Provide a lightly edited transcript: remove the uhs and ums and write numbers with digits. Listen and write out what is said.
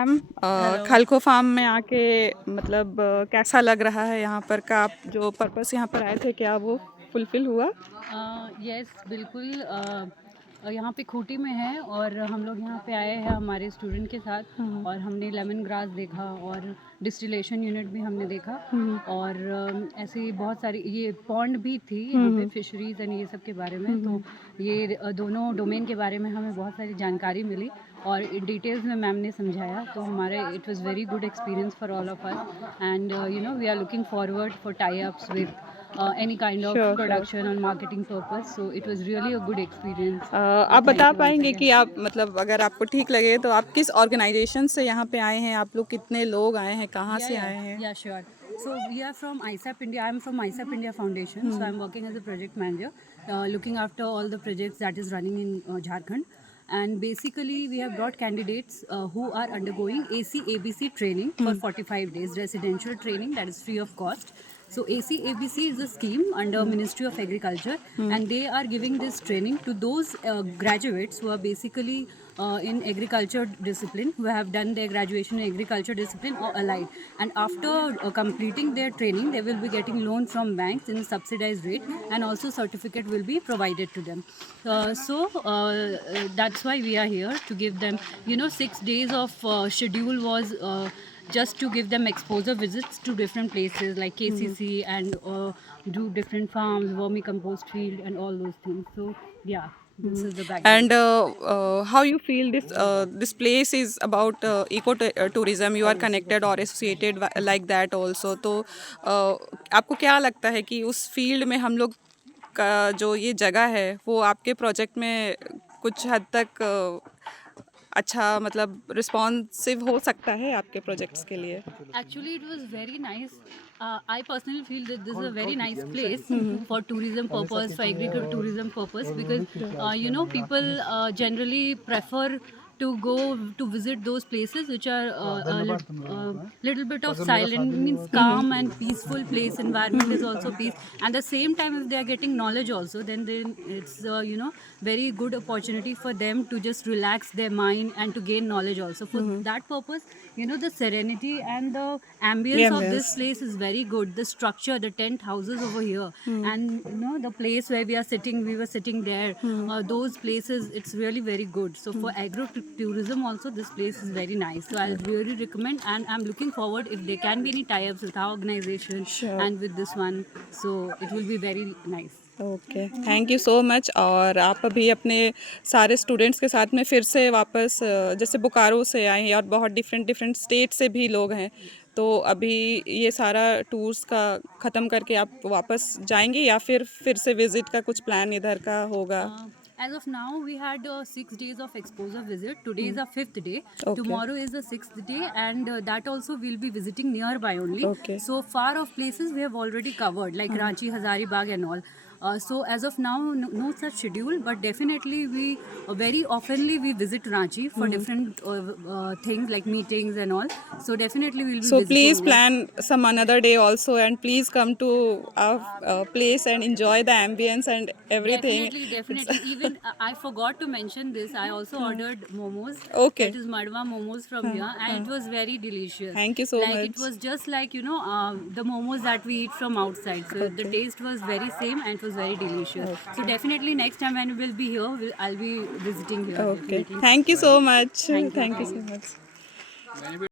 Ma'am खलखो farm में आके मतलब कैसा लग रहा है यहाँ पर का आप जो पर्पस यहाँ पर आए थे क्या वो फुलफिल हुआ? यस बिल्कुल यहाँ पे खूंटी में है और हम लोग यहाँ पे आए हैं हमारे स्टूडेंट के साथ और हमने लेमन ग्रास देखा और डिस्टिलेशन यूनिट भी हमने देखा और ऐसे ही बहुत सारी ये पॉन्ड भी थी यहाँ पे फिशरीज एंड ये सब के बारे में तो ये दोनों डोमेन के बारे में हमें बहुत सारी जानकारी मिली और डिटेल्स में मैम ने समझाया तो हमारे it was very good experience for all of us and you know we are looking forward for tie ups with any kind of sure sure. production or marketing purpose. So it was really a good experience. आप Thank बता you once पाएंगे again. कि आप मतलब अगर आपको ठीक लगे तो आप किस ऑर्गेनाइजेशन से यहाँ पे आए हैं? आप लोग कितने लोग आए हैं? कहाँ से आए हैं? Yeah, sure. So we are from ISAP India. I'm from ISAP India Foundation. So I'm working as a project manager, looking after all the projects that is running in Jharkhand. And basically, we have brought candidates who are undergoing AC/ABC training for 45 days, residential training that is free of cost. So AC/ABC is a scheme under Ministry of Agriculture, and they are giving this training to those graduates who are basically in agriculture discipline, who have done their graduation in agriculture discipline or allied. And after completing their training, they will be getting loan from banks in a subsidized rate, and also certificate will be provided to them. That's why we are here to give them, 6 days of schedule was. Just to give them exposure visits to different places like KCC and do different farms, vermicompost field, and all those things. So yeah, this is the background. And how you feel this place is about eco tourism? You are connected or associated like that also. तो आपको क्या लगता है कि उस field में हम लोग का जो ये जगह है वो आपके प्रोजेक्ट में कुछ हद तक अच्छा मतलब रिस्पॉन्सिव हो सकता है आपके प्रोजेक्ट्स के लिए? Actually, it was very nice. I personally feel that this is a very nice place for tourism purpose, for agricultural tourism purpose, because people generally prefer to go to visit those places which are little bit of silent, means calm and peaceful place. Environment is also peace, and the same time if they are getting knowledge also, then it's very good opportunity for them to just relax their mind and to gain knowledge also. For that purpose, the serenity and the ambience of this Yes. place is very good. The structure, the tent houses over here, and the place where we were sitting there, those places, it's really very good. So for agro tourism also, this place is very nice. So I really recommend, and I'm looking forward if there can be any tie-ups with our organization Sure. and with this one. So it will be very nice. Okay, thank you so much. और आप अभी अपने सारे students के साथ में फिर से वापस जैसे बोकारो से आए हैं और बहुत डिफरेंट डिफरेंट स्टेट से भी लोग हैं, तो अभी ये सारा टूर्स का ख़त्म करके आप वापस जाएंगे या फिर से विज़िट का कुछ प्लान इधर का होगा? As of now, we had 6 days of exposure visit. Today is our 5th day. Okay. Tomorrow is the 6th day, and that also we'll be visiting nearby only. Okay. So far of places we have already covered, like Ranchi, Hazaribagh, and all. So as of now, no such schedule, but definitely we very oftenly we visit Ranchi for different things like meetings and all. So definitely we'll be So visiting. please plan some another day also, and please come to our place and enjoy the ambience and everything. Definitely. Even I forgot to mention this. I also ordered momos. Okay. That is Madhva momos from here, and it was very delicious. Thank you so Like much. it was just like the momos that we eat from outside. So the taste was very same, and it was very delicious. So definitely next time when we'll be here, I'll be visiting here. Okay. Definitely. Thank you so much. Thank you. Thank you so much.